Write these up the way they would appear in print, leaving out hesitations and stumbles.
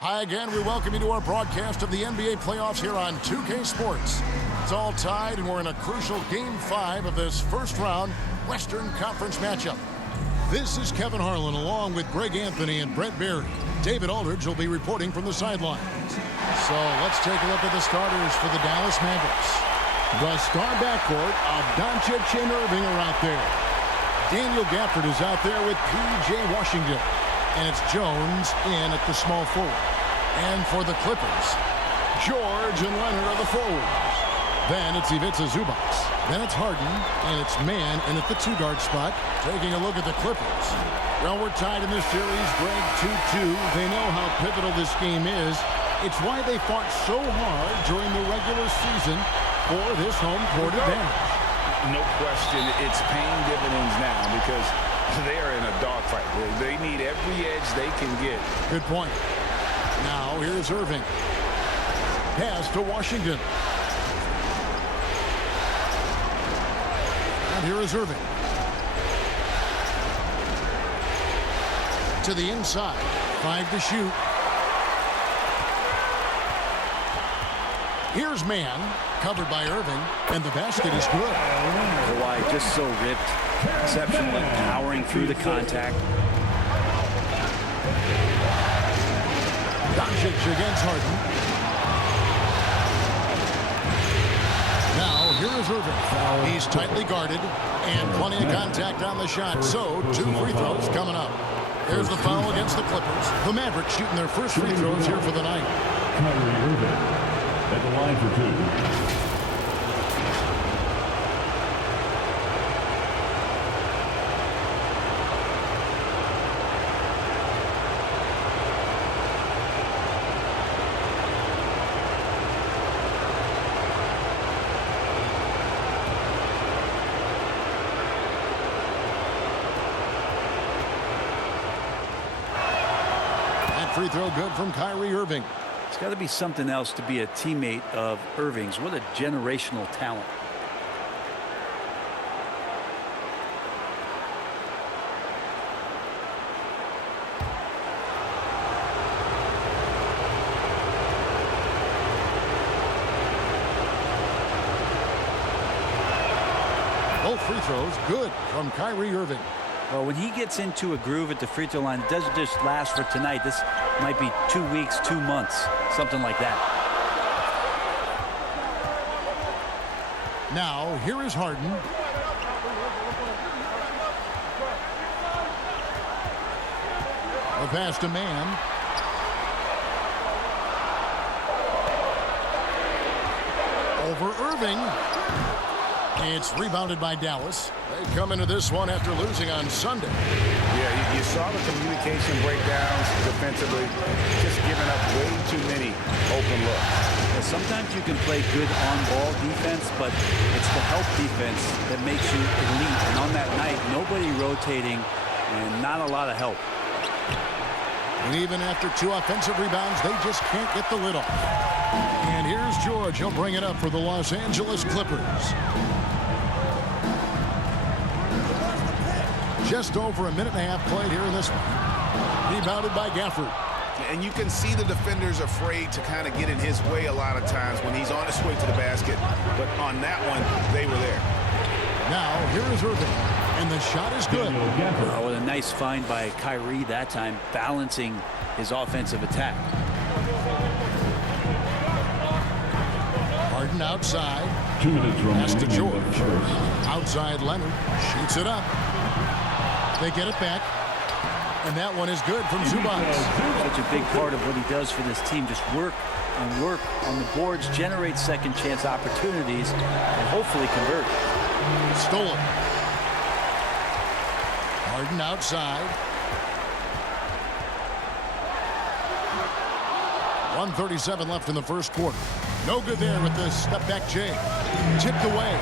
Hi again. We welcome you to our broadcast of the NBA playoffs here on 2K Sports. It's all tied, and we're in a crucial Game 5 of this first-round Western Conference matchup. This is Kevin Harlan along with Greg Anthony and Brett Berry. David Aldridge will be reporting from the sidelines. So let's take a look at the starters for the Dallas Mavericks. The star backcourt of Doncic and Irving are out there. Daniel Gafford is out there with P.J. Washington. And it's Jones in at the small forward. And for the Clippers, George and Leonard are the forwards. Then it's Ivica Zubac. Then it's Harden, and it's Mann in at the two-guard spot. Taking a look at the Clippers. Well, we're tied in this series, Greg, 2-2. They know how pivotal this game is. It's why they fought so hard during the regular season for this home court advantage. No question, it's paying dividends now because they are in a dogfight. They need every edge they can get. Good point. Now here's Irving. Pass to Washington. And here is Irving. To the inside. 5 to shoot. Here's Mann. Covered by Irving. And the basket is good. Kawhi just so ripped. Exceptionally powering through the contact. Doncic against Harden. Now, here is Irving. He's tightly guarded, and plenty of contact on the shot. So, 2 free throws coming up. There's the foul against the Clippers. The Mavericks shooting their first free throws here for the night. Irving at the line for 2. Free throw good from Kyrie Irving. It's got to be something else to be a teammate of Irving's. What a generational talent. Both free throws good from Kyrie Irving. Well, when he gets into a groove at the free throw line, it doesn't just last for tonight. This might be 2 weeks, 2 months, something like that. Now, here is Harden. The pass to Mann. Over Irving. It's rebounded by Dallas. They come into this one after losing on Sunday. Yeah, you saw the communication breakdowns defensively, just giving up way too many open looks. Yeah, sometimes you can play good on-ball defense, but it's the help defense that makes you elite. And on that night, nobody rotating and not a lot of help. And even after 2 offensive rebounds, they just can't get the lid off. And here's George. He'll bring it up for the Los Angeles Clippers. Just over a minute and a half played here in this one. Rebounded by Gafford. And you can see the defenders afraid to kind of get in his way a lot of times when he's on his way to the basket. But on that one, they were there. Now, here is Irving. And the shot is good. Oh, what a nice find by Kyrie that time, balancing his offensive attack. Harden outside. 2 minutes remaining. Pass to George. Outside Leonard. Shoots it up. They get it back. And that one is good from Zubac. Such a big part of what he does for this team. Just work and work on the boards, generate second chance opportunities, and hopefully convert. Stolen. Harden outside. 1:37 left in the first quarter. No good there with the step-back J. Tipped away.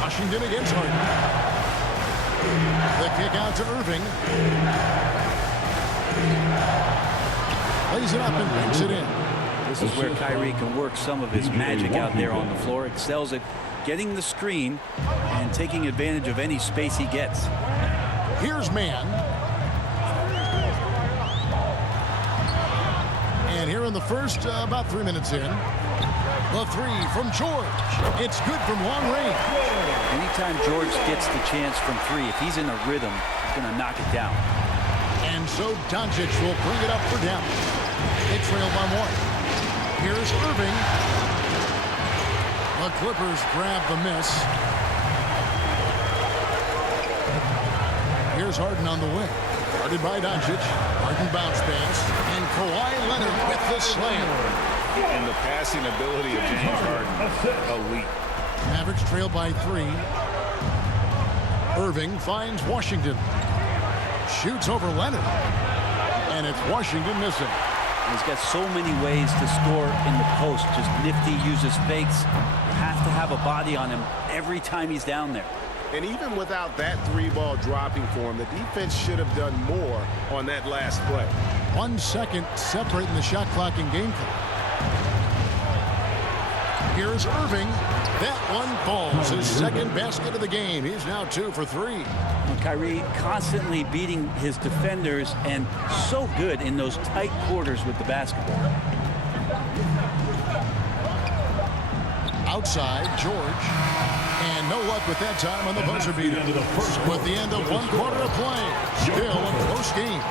Washington against Harden. The kick out to Irving. Lays it up and banks it in. This is where Kyrie can work some of his magic out there on the floor. Excels at getting the screen and taking advantage of any space he gets. Here's Mann. And here in the first, about 3 minutes in, the three from George. It's good from long range. Anytime George gets the chance from three, if he's in a rhythm, he's going to knock it down. And so Doncic will bring it up for Dallas. They trail by one. Here's Irving. The Clippers grab the miss. Here's Harden on the wing. Guarded by Doncic. Harden bounce pass. And Kawhi Leonard with the slam. And the passing ability of James Harden, elite. Mavericks trail by 3. Irving finds Washington. Shoots over Leonard. And it's Washington missing. He's got so many ways to score in the post. Just nifty, uses fakes. You have to have a body on him every time he's down there. And even without that three-ball dropping for him, the defense should have done more on that last play. 1 second separating the shot clock and game clock. Here's Irving. That one falls. His second basket of the game. He's now 2 for 3. Kyrie constantly beating his defenders and so good in those tight quarters with the basketball. Outside, George. And no luck with that time on the buzzer beater. With the end of 1 quarter of play. Still a close game.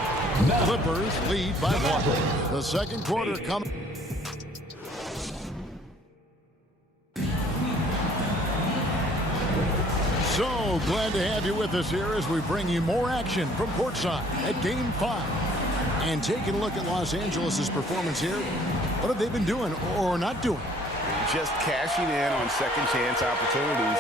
Clippers lead by 1. The second quarter coming. So glad to have you with us here as we bring you more action from courtside at Game 5. And taking a look at Los Angeles' performance here, what have they been doing or not doing? Just cashing in on second chance opportunities.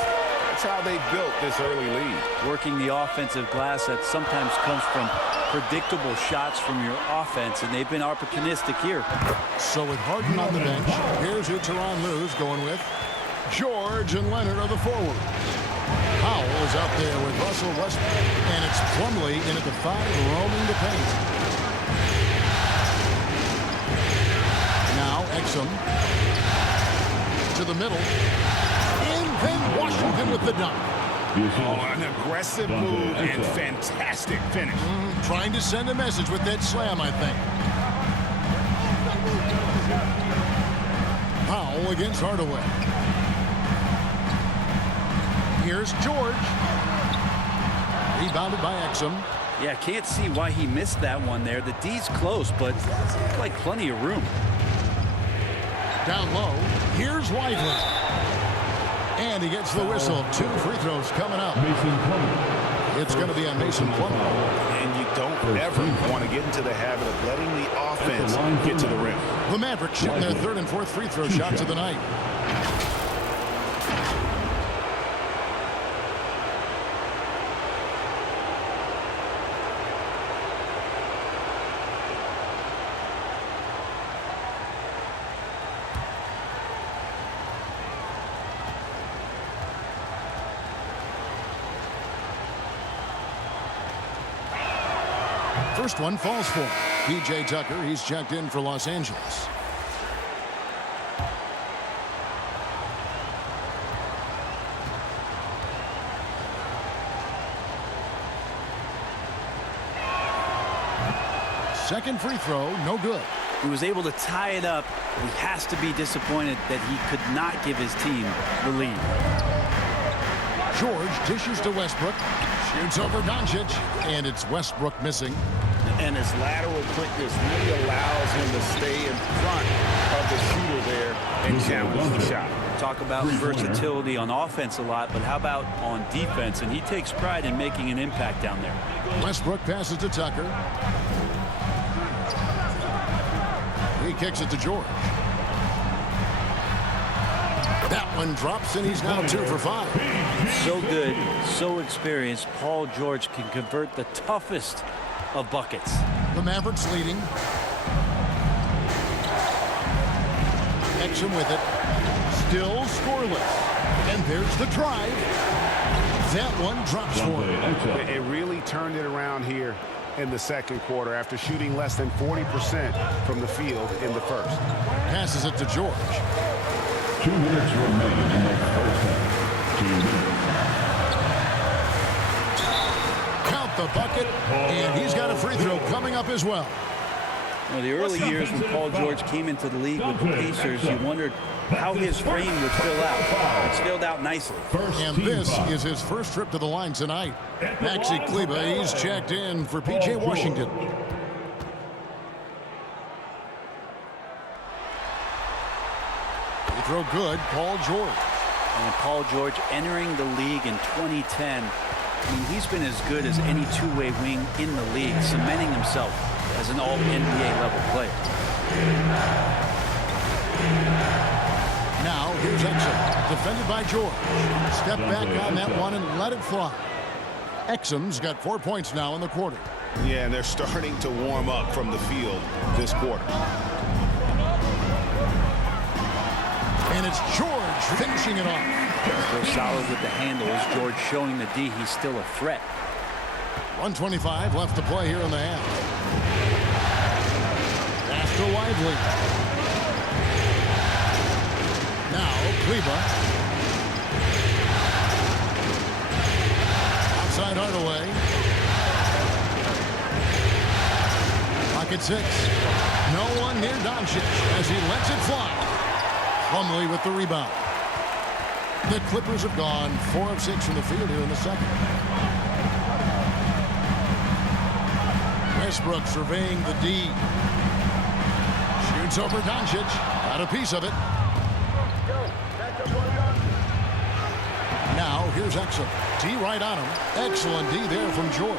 That's how they built this early lead. Working the offensive glass that sometimes comes from predictable shots from your offense, and they've been opportunistic here. So with Harden on the bench, here's who Tyronn Lue's going with. George and Leonard are the forwards. Powell is out there with Russell Westbrook, and it's Plumlee in at the 5, roaming the paint. Now Exum to the middle, and then Washington with the dunk. Oh, an aggressive move and fantastic finish. Trying to send a message with that slam, I think. Powell against Hardaway. Here's George. Rebounded by Exum. Yeah, can't see why he missed that one there. The D's close, but it's like plenty of room. Down low. Here's Lively. And he gets the whistle. 2 free throws coming up. It's going to be on Mason Plumlee. And you don't ever want to get into the habit of letting the offense get to the rim. The Mavericks shooting their 3rd and 4th free throw shots of the night. First one falls for P.J. Tucker. He's checked in for Los Angeles. Second free throw, no good. He was able to tie it up. He has to be disappointed that he could not give his team the lead. George dishes to Westbrook. Shoots over Doncic. And it's Westbrook missing. And his lateral quickness really allows him to stay in front of the shooter there and challenge the shot. Talk about versatility on offense a lot, but how about on defense? And he takes pride in making an impact down there. Westbrook passes to Tucker. He kicks it to George. That one drops, and he's now 2 for 5. So good, so experienced. Paul George can convert the toughest of buckets. The Mavericks leading. Exum with it. Still scoreless. And there's the drive. That one drops for him. It really turned it around here in the second quarter after shooting less than 40% from the field in the first. Passes it to George. 2 minutes remain in the first half. 2 minutes. Count the bucket, and he's got a free throw coming up as well. You know, the early years when Paul George came into the league with the Pacers, you wondered how his frame would fill out. It's filled out nicely. And this is his first trip to the line tonight. Maxi Kleber, he's checked in for P.J. Washington. They throw good, Paul George. And Paul George entering the league in 2010. I mean, he's been as good as any two-way wing in the league, cementing himself as an all-NBA level player. Now, here's Exum, defended by George. Step back on that one and let it fly. Exum's got 4 points now in the quarter. Yeah, and they're starting to warm up from the field this quarter. And it's George finishing it off. So solid with the handles. George showing the D he's still a threat. 1:25 left to play here in the half. Pass to Lively. Now, Kleber. Outside Hardaway. Pocket 6. No one near Doncic as he lets it fly. Plumlee with the rebound. The Clippers have gone 4 of 6 from the field here in the second. Westbrook surveying the D. Shoots over Doncic. Got a piece of it. Now here's Exum. D right on him. Excellent D there from George.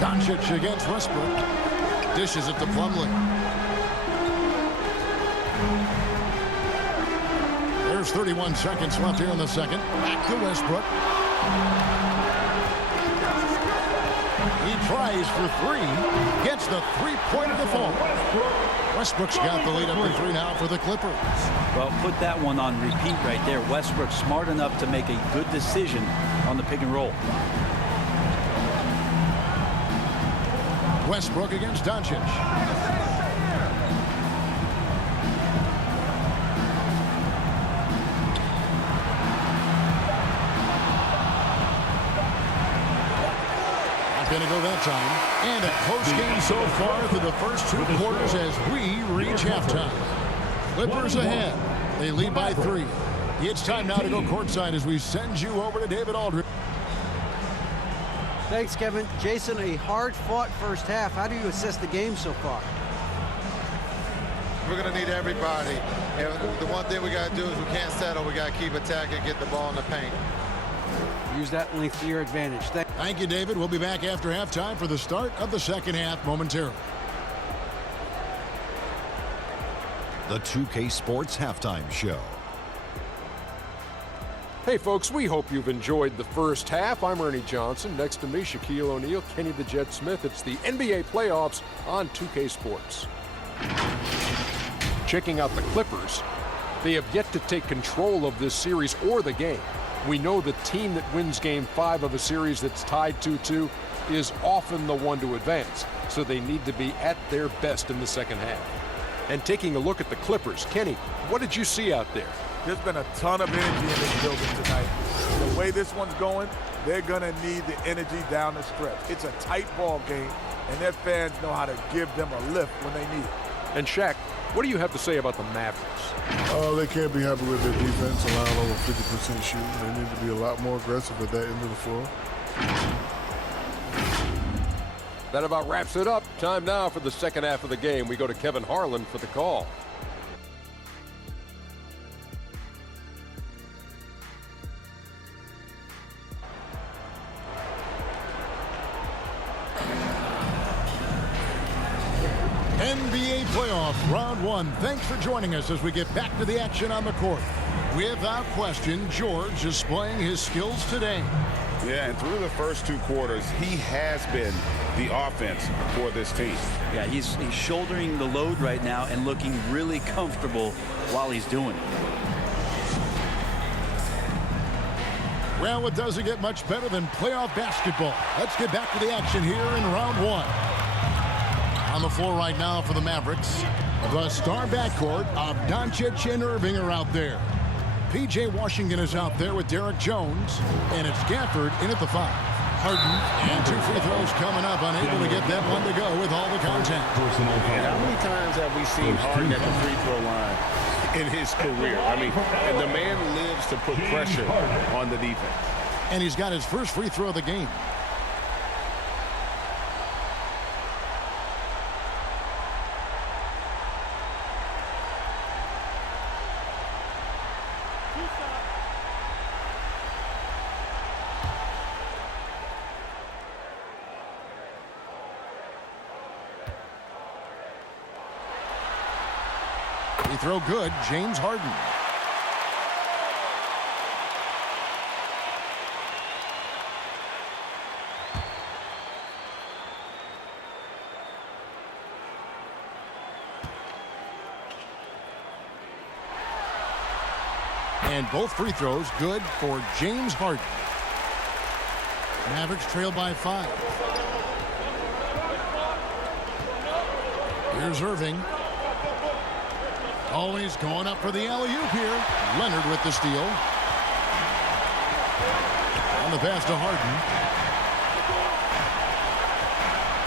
Doncic against Westbrook. Dishes it to Plumlee. There's 31 seconds left here in the second. Back to Westbrook. He tries for 3. Gets the three-pointer to fall. Westbrook's got the lead up to 3 now for the Clippers. Well, put that one on repeat right there. Westbrook smart enough to make a good decision on the pick and roll. Westbrook against Doncic. Going to go that time. And a close game so far through the first 2 quarters as we reach halftime. Clippers ahead. They lead by 3. It's time now to go courtside as we send you over to David Aldridge. Thanks, Kevin. Jason, a hard-fought first half. How do you assess the game so far? We're going to need everybody. And the one thing we got to do is we can't settle. We got to keep attacking, get the ball in the paint. Use that length to your advantage. Thank you, David. We'll be back after halftime for the start of the second half momentarily. The 2K Sports Halftime Show. Hey, folks, we hope you've enjoyed the first half. I'm Ernie Johnson. Next to me, Shaquille O'Neal, Kenny the Jet Smith. It's the NBA playoffs on 2K Sports. Checking out the Clippers, they have yet to take control of this series or the game. We know the team that wins Game 5 of a series that's tied 2-2 is often the one to advance, so they need to be at their best in the second half. And taking a look at the Clippers, Kenny, what did you see out there? There's been a ton of energy in this building tonight. The way this one's going, they're going to need the energy down the stretch. It's a tight ball game, and their fans know how to give them a lift when they need it. And Shaq, what do you have to say about the Mavericks? They can't be happy with their defense, allowing over 50% shooting. They need to be a lot more aggressive at that end of the floor. That about wraps it up. Time now for the second half of the game. We go to Kevin Harlan for the call. NBA playoff round 1. Thanks for joining us as we get back to the action on the court. Without question, George is displaying his skills today. Yeah, and through the first 2 quarters, he has been the offense for this team. Yeah, he's shouldering the load right now and looking really comfortable while he's doing it. Well, it doesn't get much better than playoff basketball. Let's get back to the action here in round 1. On the floor right now for the Mavericks, the star backcourt of Doncic and Irving are out there. P.J. Washington is out there with Derek Jones, and it's Gafford in at the 5. Harden, and 2 free throws coming up, unable to get that one to go with all the contact. And how many times have we seen Harden at the free throw line in his career? I mean, and the man lives to put pressure on the defense. And he's got his first free throw of the game. Free throw good, James Harden. And both free throws good for James Harden. Mavericks trail by 5. Here's Irving. Always going up for the alley-oop here. Leonard with the steal. On the pass to Harden.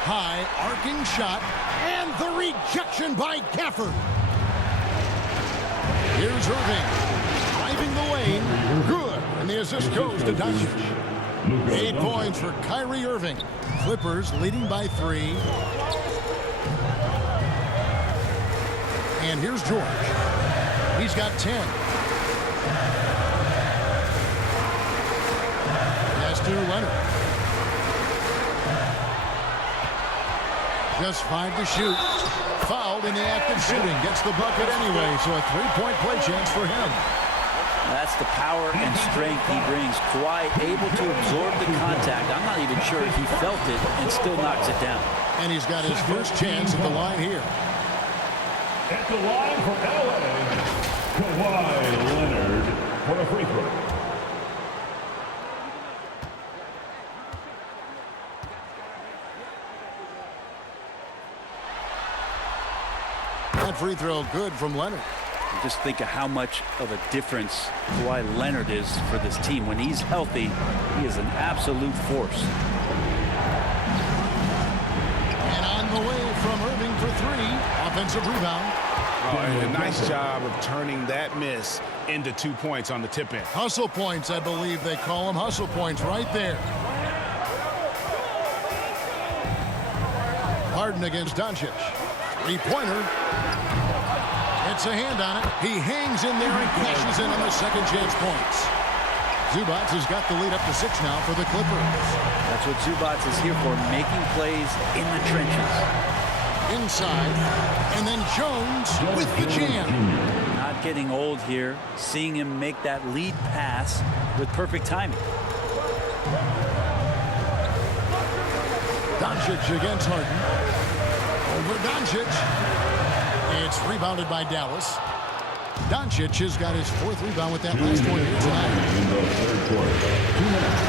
High arcing shot. And the rejection by Gafford. Here's Irving. Driving the lane. Good. And the assist goes to Doncic. 8 points for Kyrie Irving. Clippers leading by 3. And here's George. He's got 10. Pass to Leonard. Just 5 to shoot. Fouled in the act of shooting. Gets the bucket anyway, so a 3-point play chance for him. That's the power and strength he brings. Quite able to absorb the contact. I'm not even sure he felt it and still knocks it down. And he's got his first chance at the line here. At the line for LA, Kawhi Leonard for a free throw. That free throw good from Leonard. Just think of how much of a difference Kawhi Leonard is for this team. When he's healthy, he is an absolute force. And on the way from Irving for 3. Offensive rebound. And a nice job of turning that miss into 2 points on the tip in. Hustle points, I believe they call them. Hustle points right there. Harden against Doncic. 3-pointer. It's a hand on it. He hangs in there and cashes in on the second chance points. Zubac has got the lead up to 6 now for the Clippers. That's what Zubac is here for, making plays in the trenches. Inside, and then Jones with the jam. Not getting old here, seeing him make that lead pass with perfect timing. Doncic against Harden. Over Doncic. It's rebounded by Dallas. Doncic has got his 4th rebound with that last one here tonight. In the third quarter. 2 minutes.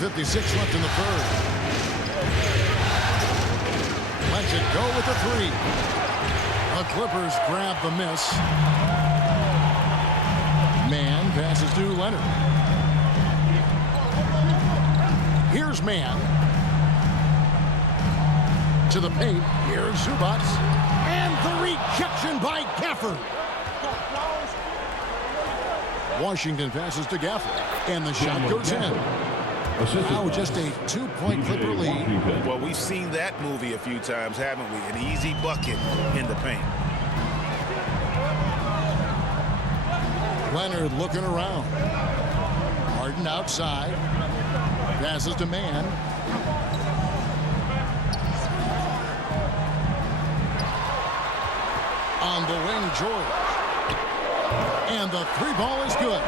1:56 left in the third. Lets it go with the 3. The Clippers grab the miss. Mann passes to Leonard. Here's Mann. To the paint. Here's Zubac. And the rejection by Gafford. Washington passes to Gafford. And the shot goes in. Now just a 2-point Clipper lead. Well, we've seen that movie a few times, haven't we? An easy bucket in the paint. Leonard looking around. Harden outside. Passes to Mann. On the wing, George. And the 3 ball is good.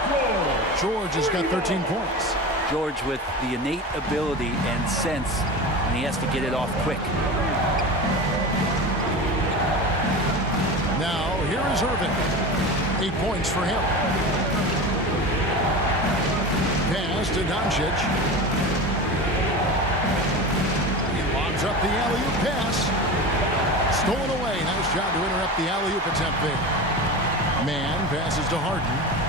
George has got 13 points. George with the innate ability and sense, and he has to get it off quick. Now, here is Irving. 8 points for him. Pass to Doncic. He lobs up the alley-oop pass. Stolen away. Nice job to interrupt the alley-oop attempt there. Mann passes to Harden.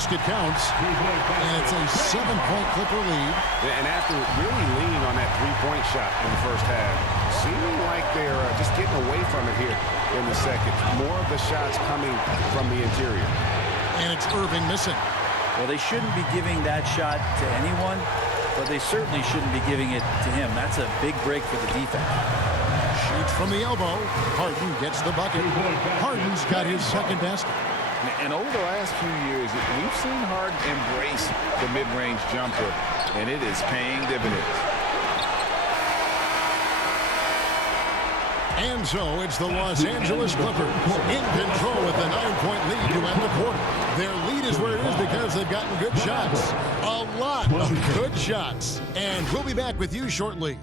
basket counts, and it's a 7-point Clipper lead. And after really leaning on that three-point shot in the first half, seeming like they're just getting away from it here in the second. More of the shots coming from the interior. And it's Irving missing. Well, they shouldn't be giving that shot to anyone, but they certainly shouldn't be giving it to him. That's a big break for the defense. Shoots from the elbow. Harden gets the bucket. Harden's got his second basket. And over the last few years, we've seen Harden embrace the mid-range jumper, and it is paying dividends. And so it's the Los Angeles Clippers in control with the 9-point lead to end the quarter. Their lead is where it is because they've gotten good shots. A lot of good shots. And we'll be back with you shortly.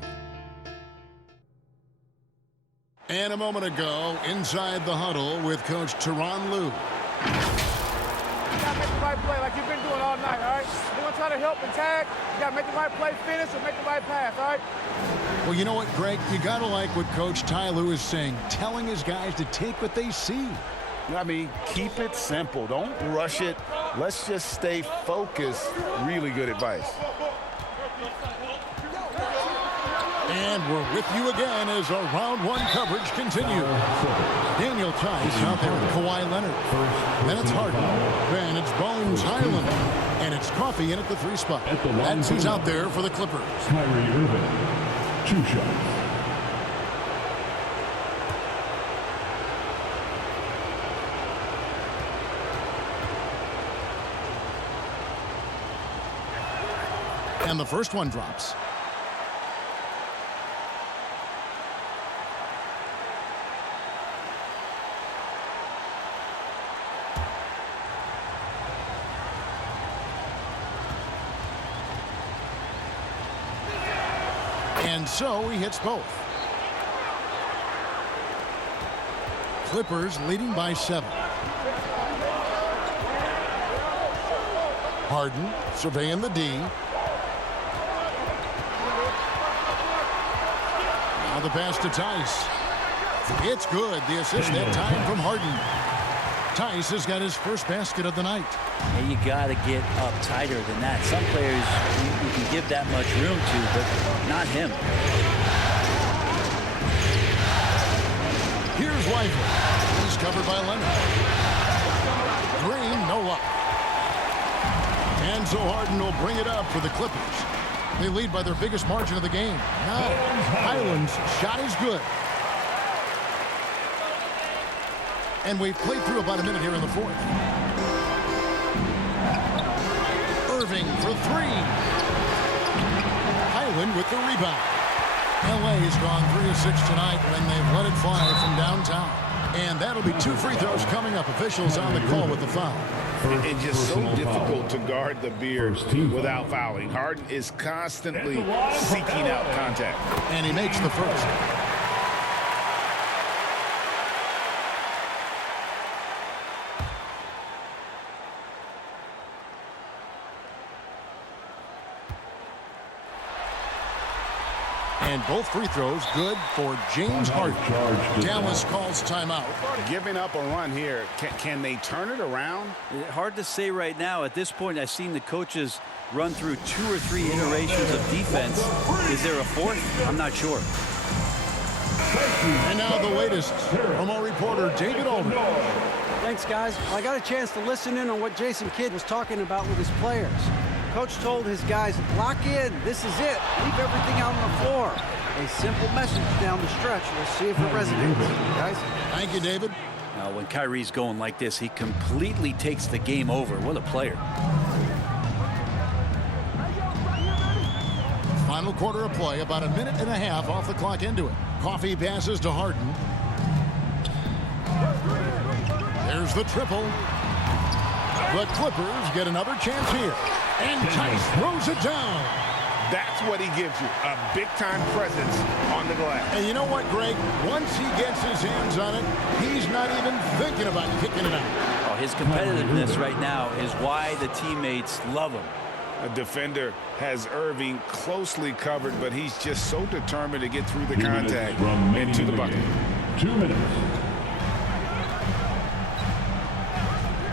And a moment ago, inside the huddle with Coach Tyronn Lue. You gotta make the right play like you've been doing all night, all right? They're gonna try to help and tag. You gotta make the right play, finish, or make the right pass, all right? Well, you know what, Greg? You gotta like what Coach Ty Lue is saying, telling his guys to take what they see. I mean, keep it simple. Don't rush it. Let's just stay focused. Really good advice. And we're with you again as our round one coverage continues. Daniel Tice out there with Kawhi Leonard. Then it's Harden. Then it's Bones Highland. And it's Coffee in at the 3 spot. That's who's out there for the Clippers. Kyrie Irving, 2 shots. And the first one drops. And so he hits both. Clippers leading by 7. Harden surveying the D. Now the pass to Tice. It's good. The assist that time from Harden. Tice has got his first basket of the night. And you got to get up tighter than that. Some players you can give that much room to, but not him. Here's Lively. He's covered by Leonard. Green, no luck. And so Harden will bring it up for the Clippers. They lead by their biggest margin of the game. Now, Highland's shot is good. And we've played through about a minute here in the fourth. Irving for 3. Highland with the rebound. LA has gone 3 of 6 tonight when they've let it fly from downtown. And that'll be 2 free throws coming up. Officials on the call with the foul. It's just so difficult to guard the beard without fouling. Harden is constantly seeking out contact. And he makes the first. And both free throws good for James Harden. Dallas calls timeout. Giving up a run here. Can they turn it around? Hard to say right now. At this point, I've seen the coaches run through 2 or 3 iterations of defense. Is there a 4th? I'm not sure. And now the latest from our reporter, David Aldridge. Thanks, guys. I got a chance to listen in on what Jason Kidd was talking about with his players. Coach told his guys, lock in. This is it. Leave everything out on the floor. A simple message down the stretch. We'll see if it resonates. Guys? Thank you, David. Now, when Kyrie's going like this, he completely takes the game over. What a player. Final quarter of play, about a minute and a half off the clock into it. Coffee passes to Harden. There's the triple. The Clippers get another chance here. And Tice throws it down. That's what he gives you, a big-time presence on the glass. And you know what, Greg? Once he gets his hands on it, he's not even thinking about kicking it out. Oh, his competitiveness right now is why the teammates love him. A defender has Irving closely covered, but he's just so determined to get through the contact and to the bucket. 2 minutes.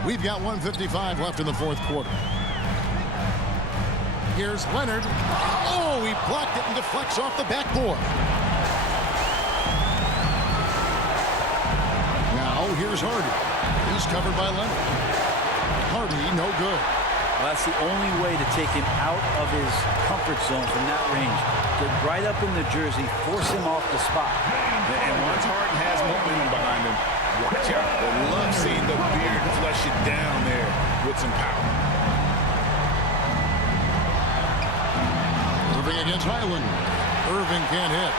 We've got 1:55 left in the fourth quarter. Here's Leonard. Oh, he blocked it and deflects off the backboard. Now here's Hardy. He's covered by Leonard. Hardy, no good. Well, that's the only way to take him out of his comfort zone from that range. Get right up in the jersey, force him off the spot. And once Harden has momentum behind him, watch out. I love seeing the beard flush it down there with some power. Irving against Highland. Irving can't hit.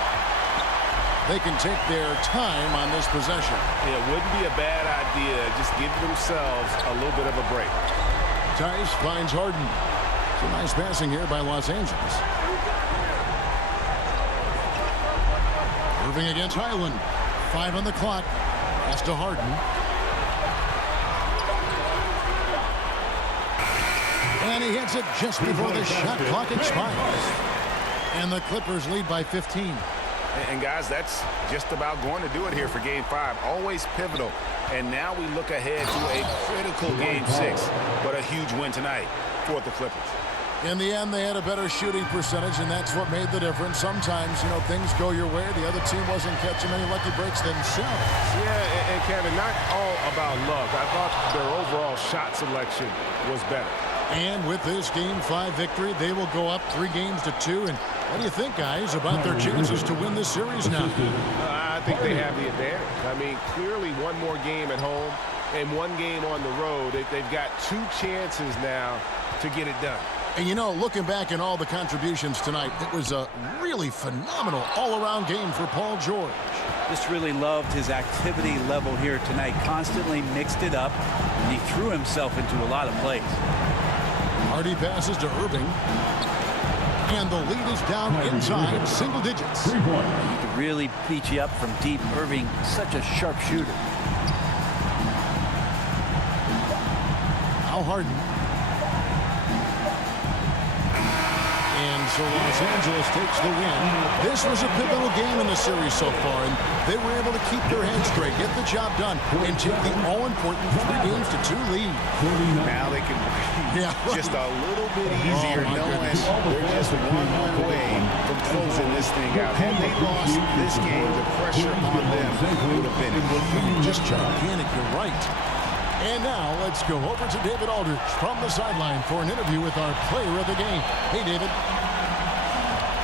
They can take their time on this possession. It wouldn't be a bad idea. Just give themselves a little bit of a break. Tice finds Harden. Some nice passing here by Los Angeles. Irving against Highland. 5 on the clock. Pass to Harden. And he hits it just before the shot clock expires. And the Clippers lead by 15. And guys, that's just about going to do it here for Game 5. Always pivotal. And now we look ahead to a critical Game 6. But a huge win tonight for the Clippers. In the end, they had a better shooting percentage, and that's what made the difference. Sometimes, things go your way. The other team wasn't catching many lucky breaks themselves. Yeah, and Kevin, not all about luck. I thought their overall shot selection was better. And with this Game 5 victory, they will go up 3-2. And what do you think, guys, about their chances to win this series now? I think they have the advantage. I mean, clearly one more game at home and one game on the road. They've got 2 chances now to get it done. And looking back at all the contributions tonight, it was a really phenomenal all-around game for Paul George. Just really loved his activity level here tonight. Constantly mixed it up, and he threw himself into a lot of plays. Hardy passes to Irving. And the lead is down inside single digits. He could really beat you up from deep. Irving, such a sharp shooter. Now Harden. And so Los Angeles takes the win. This was a pivotal game in the series so far, and they were able to keep their heads straight, get the job done, and take the all-important 3-2 lead. Now they can breathe just a little bit easier, knowing they're just one away from closing this thing out. Had they lost this game, the pressure on them would have been just gigantic. You're right. And now let's go over to David Aldridge from the sideline for an interview with our player of the game. Hey, David.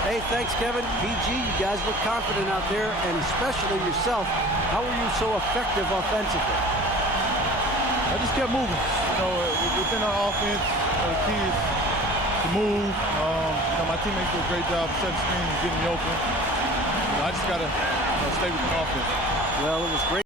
Hey, thanks, Kevin. PG, you guys look confident out there, and especially yourself. How were you so effective offensively? I just kept moving. Within our offense, the key is to move. My teammates do a great job of setting screens and getting me open. I just got to stay with the offense. Well, it was great.